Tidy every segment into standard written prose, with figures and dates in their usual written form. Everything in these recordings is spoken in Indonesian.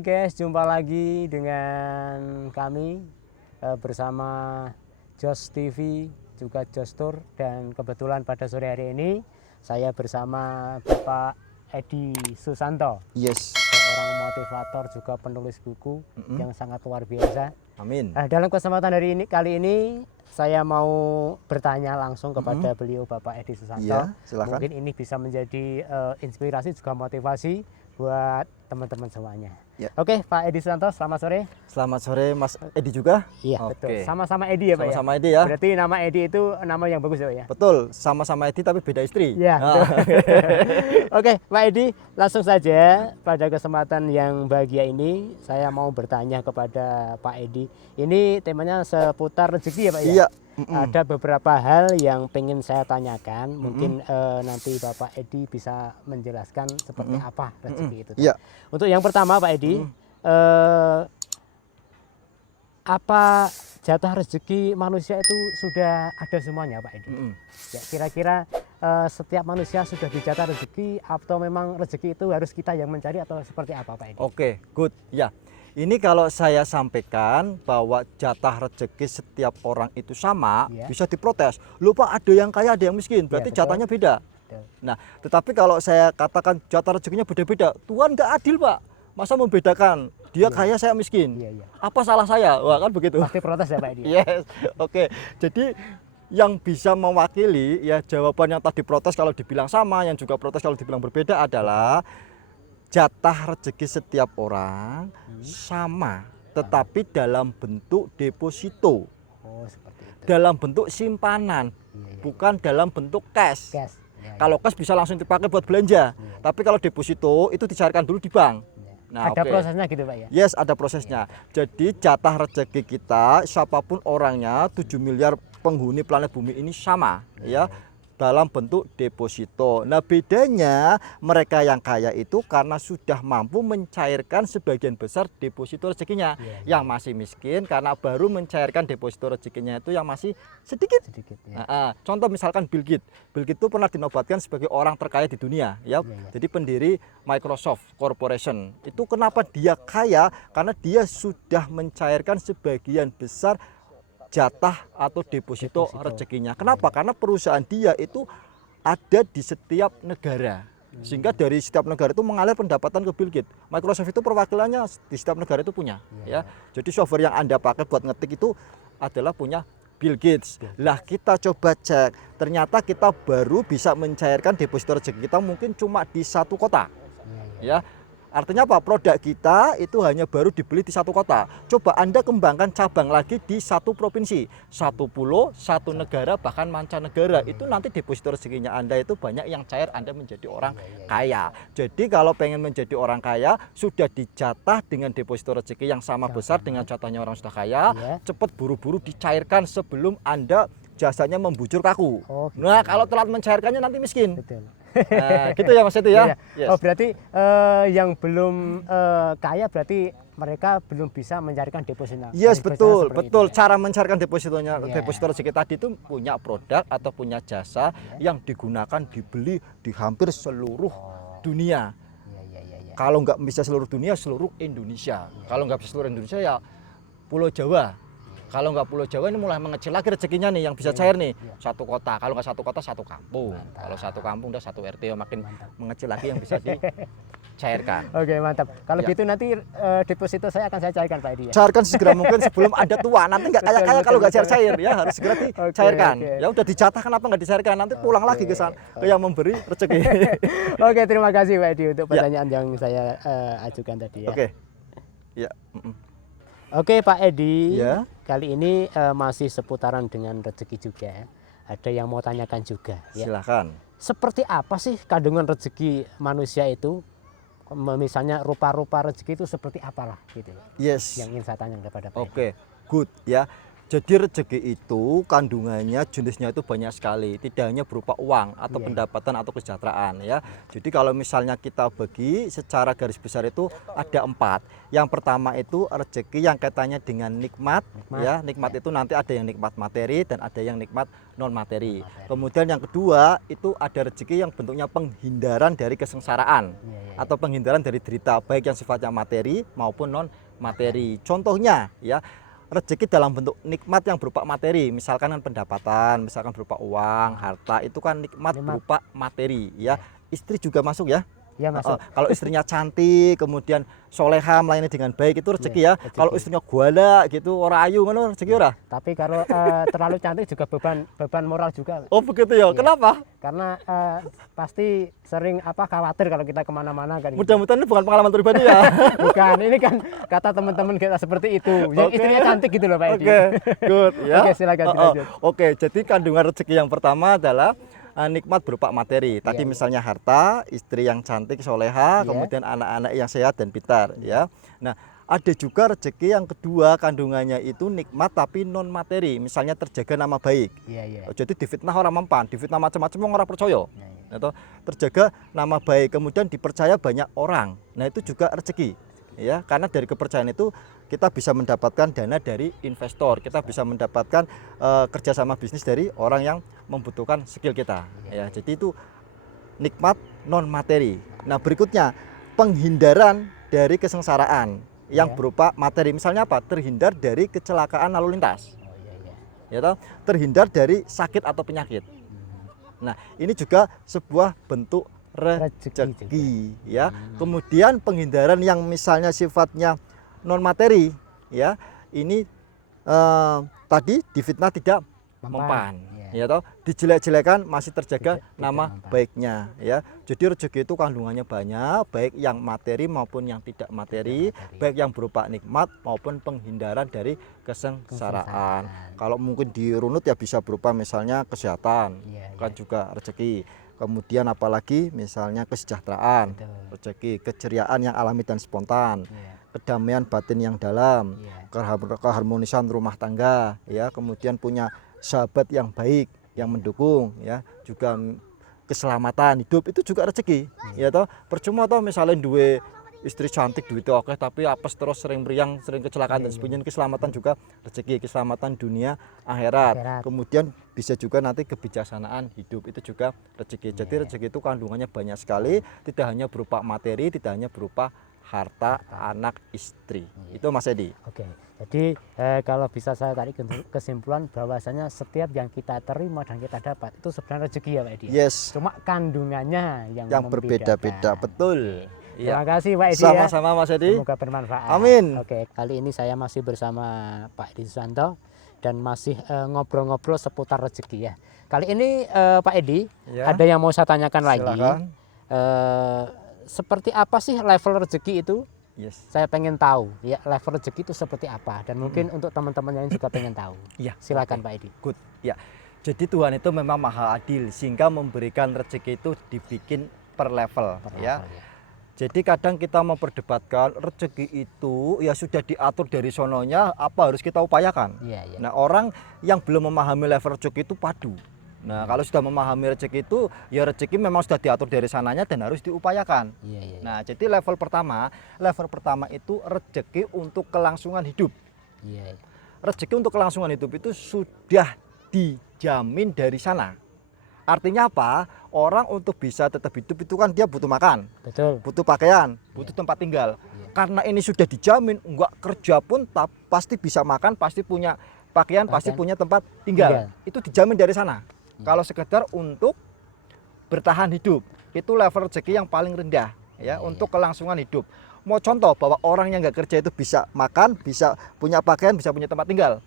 Oke guys, jumpa lagi dengan kami bersama Jos TV, juga Jos Tour. Dan kebetulan pada sore hari ini saya bersama Bapak Edi Susanto. Yes. Seorang motivator juga penulis buku yang sangat luar biasa. Amin. Dalam kesempatan kali ini saya mau bertanya langsung kepada beliau Bapak Edi Susanto. Iya, silakan. Mungkin ini bisa menjadi inspirasi juga motivasi buat teman-teman semuanya. Ya. Oke, Pak Edi Susanto, selamat sore. Selamat sore Mas Edi juga. Iya, Oke. betul. Sama-sama Edi ya, Pak. Sama-sama Edi ya. Berarti nama Edi itu nama yang bagus ya, Pak ya. Betul, sama-sama Edi tapi beda istri. Iya. Nah. Oke, Pak Edi, langsung saja pada kesempatan yang bahagia ini saya mau bertanya kepada Pak Edi. Ini temanya seputar rezeki ya, Pak ya. Iya. Ada beberapa hal yang pengen saya tanyakan. Mungkin nanti Bapak Edi bisa menjelaskan seperti apa rezeki itu. Iya. Untuk yang pertama, Pak Edi, apa jatah rezeki manusia itu sudah ada semuanya, Pak Edi? Ya, kira-kira setiap manusia sudah dijatah rezeki atau memang rezeki itu harus kita yang mencari atau seperti apa, Pak Edi? Oke, good. Ya. Ini kalau saya sampaikan bahwa jatah rezeki setiap orang itu sama, bisa diprotes. Lupa ada yang kaya, ada yang miskin, berarti jatahnya beda. Betul. Nah, tetapi kalau saya katakan jatah rezekinya beda-beda, Tuhan nggak adil, Pak. Masa membedakan dia kaya, saya miskin? Apa salah saya? Wah, kan begitu. Pasti protes ya, Pak Edi? Yes, oke. Jadi yang bisa mewakili ya jawaban yang tadi protes kalau dibilang sama, yang juga protes kalau dibilang berbeda adalah jatah rezeki setiap orang sama, tetapi dalam bentuk deposito. Oh, seperti itu. Dalam bentuk simpanan, bukan dalam bentuk cash. Cash. Kalau cash bisa langsung dipakai buat belanja, tapi kalau deposito itu dicairkan dulu di bank. Nah, ada prosesnya gitu, Pak ya? Yes, ada prosesnya. Jadi jatah rezeki kita, siapapun orangnya, 7 miliar penghuni planet bumi ini sama, ya, dalam bentuk deposito. Nah, bedanya mereka yang kaya itu karena sudah mampu mencairkan sebagian besar deposito rezekinya. Yang masih miskin karena baru mencairkan deposito rezekinya itu yang masih sedikit. Contoh misalkan Bill Gates. Bill Gates itu pernah dinobatkan sebagai orang terkaya di dunia, ya. Jadi pendiri Microsoft Corporation. Itu kenapa dia kaya? Karena dia sudah mencairkan sebagian besar jatah atau deposito rezekinya. Kenapa? Karena perusahaan dia itu ada di setiap negara. Sehingga dari setiap negara itu mengalir pendapatan ke Bill Gates. Microsoft itu perwakilannya di setiap negara itu punya, ya. Jadi software yang Anda pakai buat ngetik itu adalah punya Bill Gates. Lah, kita coba cek, ternyata kita baru bisa mencairkan deposito rezeki kita mungkin cuma di satu kota. Ya. Artinya apa? Produk kita itu hanya baru dibeli di satu kota. Coba Anda kembangkan cabang lagi di satu provinsi, satu pulau, satu negara, bahkan mancanegara. Itu nanti deposito rezekinya Anda itu banyak yang cair, Anda menjadi orang kaya. Jadi kalau pengen menjadi orang kaya, sudah dijatah dengan deposito rezeki yang sama besar dengan jatahnya orang sudah kaya, cepat buru-buru dicairkan sebelum Anda jasanya membujur kaku. Nah, kalau telat mencairkannya nanti miskin. Betul. Nah, gitu ya Mas itu ya. Yes. Oh, berarti yang belum kaya berarti mereka belum bisa mencarikan deposito. Yes, betul. Itu, ya? Cara mencairkan depositonya, deposito rezeki tadi itu punya produk atau punya jasa yang digunakan dibeli di hampir seluruh dunia. Kalau nggak bisa seluruh dunia, seluruh Indonesia. Kalau nggak bisa seluruh Indonesia ya Pulau Jawa. Kalau nggak Pulau Jawa ini mulai mengecil lagi rezekinya nih yang bisa cair nih. Satu kota, kalau nggak satu kota satu kampung. Kalau satu kampung udah satu RT, makin mengecil lagi yang bisa dicairkan. Oke, mantap. Kalau gitu nanti deposito saya akan saya cairkan, Pak Edi. Cairkan segera mungkin sebelum Anda tua. Nanti nggak kaya-kaya kalau nggak cair-cair ya, harus segera dicairkan. Ya udah dijatah, kenapa nggak dicairkan? Nanti pulang lagi ke sana ke yang memberi rezeki. Oke, terima kasih Pak Edi untuk pertanyaan yang saya ajukan tadi ya. Oke. Ya. Oke Pak Edi, Ya. kali ini masih seputaran dengan rezeki juga. Ada yang mau tanyakan juga. Ya. Silakan. Seperti apa sih kandungan rezeki manusia itu? Misalnya rupa-rupa rezeki itu seperti apalah gitu. Yes. Yang ingin saya tanya kepada Pak Edi. Oke, good ya. Jadi rezeki itu kandungannya jenisnya itu banyak sekali, tidak hanya berupa uang atau pendapatan atau kesejahteraan ya. Jadi kalau misalnya kita bagi secara garis besar itu ada 4. Yang pertama itu rezeki yang kaitannya dengan nikmat. Ya. Nikmat itu nanti ada yang nikmat materi dan ada yang nikmat non materi. Kemudian yang kedua itu ada rezeki yang bentuknya penghindaran dari kesengsaraan. atau penghindaran dari derita baik yang sifatnya materi maupun non materi. Contohnya ya, rezeki dalam bentuk nikmat yang berupa materi, misalkan kan pendapatan, misalkan berupa uang, harta, itu kan nikmat berupa materi ya. Istri juga masuk ya. Ya, masuk. Kalau istrinya cantik, kemudian soleha, melayani dengan baik, itu rezeki ya. Rezeki. Kalau istrinya guala gitu, ora ayu ngono, rezeki ora? Tapi kalau terlalu cantik juga beban moral juga. Oh begitu ya. Kenapa? Karena pasti sering khawatir kalau kita kemana-mana kan. Mudah-mudahan ini bukan pengalaman pribadi ya. Bukan, ini kan kata teman-teman kita seperti itu. Yang istrinya cantik gitu loh Pak Edi. Oke, good ya. Oke, silakan dilanjut. Oke, jadi kandungan rezeki yang pertama adalah nikmat berupa materi. Tadi misalnya harta, istri yang cantik, soleha, kemudian anak-anak yang sehat dan pintar ya. Nah, ada juga rezeki yang kedua, kandungannya itu nikmat tapi non materi. Misalnya terjaga nama baik. Jadi difitnah orang mempan, difitnah macam-macam orang percaya. Atau terjaga nama baik, kemudian dipercaya banyak orang. Nah, itu juga rezeki. Ya, karena dari kepercayaan itu kita bisa mendapatkan dana dari investor, kita bisa mendapatkan kerjasama bisnis dari orang yang membutuhkan skill kita. Ya, jadi itu nikmat non materi. Nah, berikutnya penghindaran dari kesengsaraan yang berupa materi. Misalnya apa? Terhindar dari kecelakaan lalu lintas. Ya toh? Terhindar dari sakit atau penyakit. Nah, ini juga sebuah bentuk rezeki ya. Kemudian penghindaran yang misalnya sifatnya non materi ya, ini tadi difitnah tidak mempan ya toh, dijelek-jelekan masih terjaga nama baiknya ya. Jadi rezeki itu kandungannya banyak, baik yang materi maupun yang tidak materi, baik yang berupa nikmat maupun penghindaran dari kesengsaraan. Kalau mungkin dirunut ya bisa berupa misalnya kesehatan, kan juga rezeki. Kemudian apalagi misalnya kesejahteraan, rezeki, keceriaan yang alami dan spontan, kedamaian batin yang dalam, keharmonisan rumah tangga, ya, kemudian punya sahabat yang baik, yang mendukung, ya, juga keselamatan hidup itu juga rezeki, ya toh. Percuma toh misalnya dua istri cantik duitnya oke tapi apes terus sering meriang, sering kecelakaan dan sebagainya. Keselamatan juga rezeki, keselamatan dunia akhirat. Kemudian bisa juga nanti kebijaksanaan hidup itu juga rezeki. Jadi rezeki itu kandungannya banyak sekali, tidak hanya berupa materi, tidak hanya berupa harta, anak, istri. Itu Mas Edi. Oke. Jadi kalau bisa saya tarik kesimpulan bahwasanya setiap yang kita terima dan kita dapat itu sebenarnya rezeki ya Pak Edi. Yes. Cuma kandungannya yang berbeda-beda, betul. Terima kasih Pak Edi. Sama-sama Mas Edi. Semoga bermanfaat. Amin. Oke, kali ini saya masih bersama Pak Edi Susanto dan masih ngobrol-ngobrol seputar rezeki ya. Kali ini Pak Edi, ada yang mau saya tanyakan lagi. Seperti apa sih level rezeki itu? Saya pengen tahu ya level rezeki itu seperti apa dan mungkin untuk teman-teman yang juga pengen tahu. Silakan Pak Edi. Good. Ya. Jadi Tuhan itu memang maha adil sehingga memberikan rezeki itu dibikin per level, ya. Jadi kadang kita memperdebatkan rezeki itu ya sudah diatur dari sononya, apa harus kita upayakan. Nah, orang yang belum memahami level rezeki itu padu. Nah, kalau sudah memahami rezeki itu, ya rezeki memang sudah diatur dari sananya dan harus diupayakan. Nah, jadi level pertama itu rezeki untuk kelangsungan hidup. Rezeki untuk kelangsungan hidup itu sudah dijamin dari sana. Artinya apa? Orang untuk bisa tetap hidup itu kan dia butuh makan, butuh pakaian, butuh tempat tinggal. Karena ini sudah dijamin, enggak kerja pun pasti bisa makan, pasti punya pakaian, pasti punya tempat tinggal. Itu dijamin dari sana. Kalau sekedar untuk bertahan hidup, itu level rezeki yang paling rendah ya, untuk kelangsungan hidup. Mau contoh bahwa orang yang nggak kerja itu bisa makan, bisa punya pakaian, bisa punya tempat tinggal.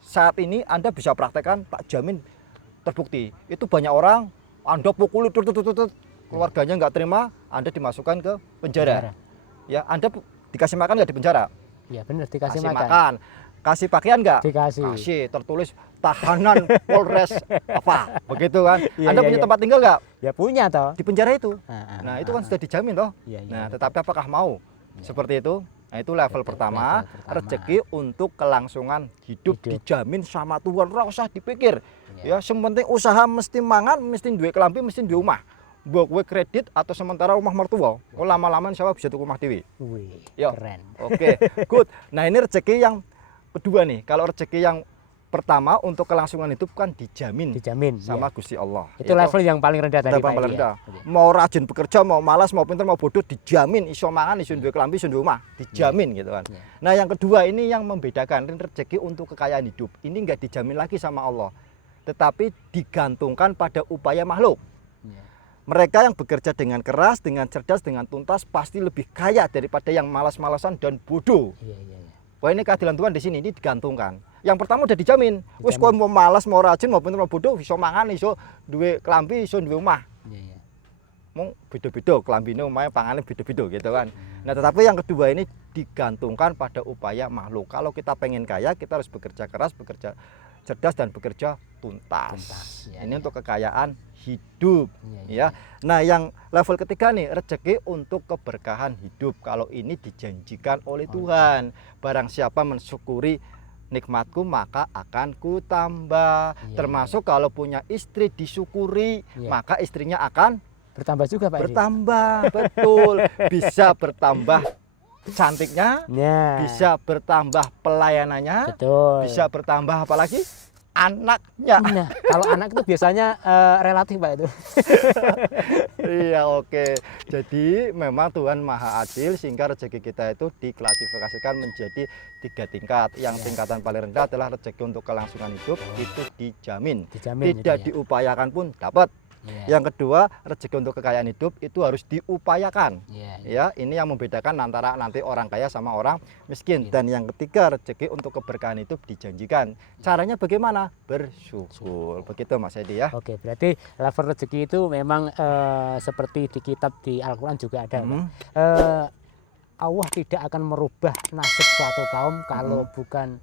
Saat ini Anda bisa praktekkan, tak jamin terbukti. Itu banyak orang Anda pukul keluarganya nggak terima, Anda dimasukkan ke penjara. Ya, Anda dikasih makan nggak di penjara? Ya benar, dikasih makan. Kasih pakaian nggak? Kasih, tertulis tahanan Polres apa, begitu kan? Anda punya tempat tinggal nggak? Ya punya toh. Di penjara itu. Nah, itu kan sudah dijamin toh. Nah, tetapi apakah mau seperti itu? Nah, itu level pertama, rezeki untuk kelangsungan hidup dijamin sama Tuhan, ora usah dipikir. Ya, sementing usaha mesti mangan, mesti duwe kelambi, mesti duwe omah. Mbok kowe kredit atau sementara rumah mertua, oh lama-lama insya Allah bisa tuku omah dhewe. Wih, keren. Oke, good. Nah, ini rezeki yang kedua nih. Kalau rezeki yang pertama untuk kelangsungan hidup kan dijamin Dijamin. sama Iya. Gusti Allah. Itu level yang paling rendah tadi, Level Pak paling Edi, rendah. ya? Oke. Mau rajin bekerja, mau malas, mau pintar, mau bodoh, dijamin iso mangan, iso duwe kelambi, iso duwe omah, dijamin gitu kan. Iya. Nah, yang kedua ini yang membedakan rezeki untuk kekayaan hidup. Ini enggak dijamin lagi sama Allah, tetapi digantungkan pada upaya makhluk. Iya. Mereka yang bekerja dengan keras, dengan cerdas, dengan tuntas pasti lebih kaya daripada yang malas-malasan dan bodoh. Iya, iya, iya. Wah, ini keadilan Tuhan di sini, ini digantungkan. Yang pertama udah dijamin. Wis Dijamin. kowe mau malas, mau rajin, mau pintar, mau bodoh, iso mangan, iso duwe kelambi, iso duwe omah. Iya, iya. Mung beda-beda kelambine, omahe, pangane beda-beda gitu kan. Nah, tetapi yang kedua ini digantungkan pada upaya makhluk. Kalau kita pengen kaya, kita harus bekerja keras, bekerja cerdas dan bekerja tuntas. Tuntas, ya, Ini ya. untuk kekayaan hidup. Iya, iya. Ya. Nah, yang level ketiga nih, rezeki untuk keberkahan hidup. Kalau ini dijanjikan oleh Tuhan. Barang siapa mensyukuri nikmatku maka akan ku tambah. Iya, Termasuk kalau punya istri disyukuri, Iya. maka istrinya akan Bertambah juga, Pak Edi. bertambah. Betul. Bisa bertambah cantiknya, Nah, bisa bertambah pelayanannya, betul. bisa bertambah apalagi anaknya. Nah, kalau anak itu biasanya relatif, Pak, itu. Iya, oke. Jadi memang Tuhan Maha Adil sehingga rezeki kita itu diklasifikasikan menjadi 3 tingkat. Yang Ya. tingkatan paling rendah adalah rezeki untuk kelangsungan hidup, itu dijamin. Dijamin Tidak itu, ya. diupayakan pun dapat. Iya. Yang kedua, rezeki untuk kekayaan hidup itu harus diupayakan. Iya, iya. Ya, ini yang membedakan antara nanti orang kaya sama orang miskin. Iya. Dan yang ketiga, rezeki untuk keberkahan hidup dijanjikan. Caranya bagaimana? Bersyukur. Begitu Mas Edi ya. Oke, berarti level rezeki itu memang seperti di kitab di Al-Quran juga ada, Pak. Mhm. Allah tidak akan merubah nasib suatu kaum kalau bukan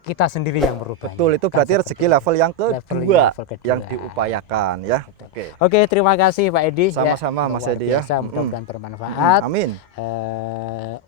kita sendiri yang merubahnya. Betul, itu Kan berarti seperti rezeki itu. level yang kedua Level kedua. yang diupayakan ya. Betul. Oke. Oke, terima kasih Pak Edi. Sama-sama, Mas luar Edi ya. biasa, mudah-mudahan bermanfaat. Amin.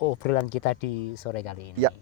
Obrolan kita di sore kali ini. Ya.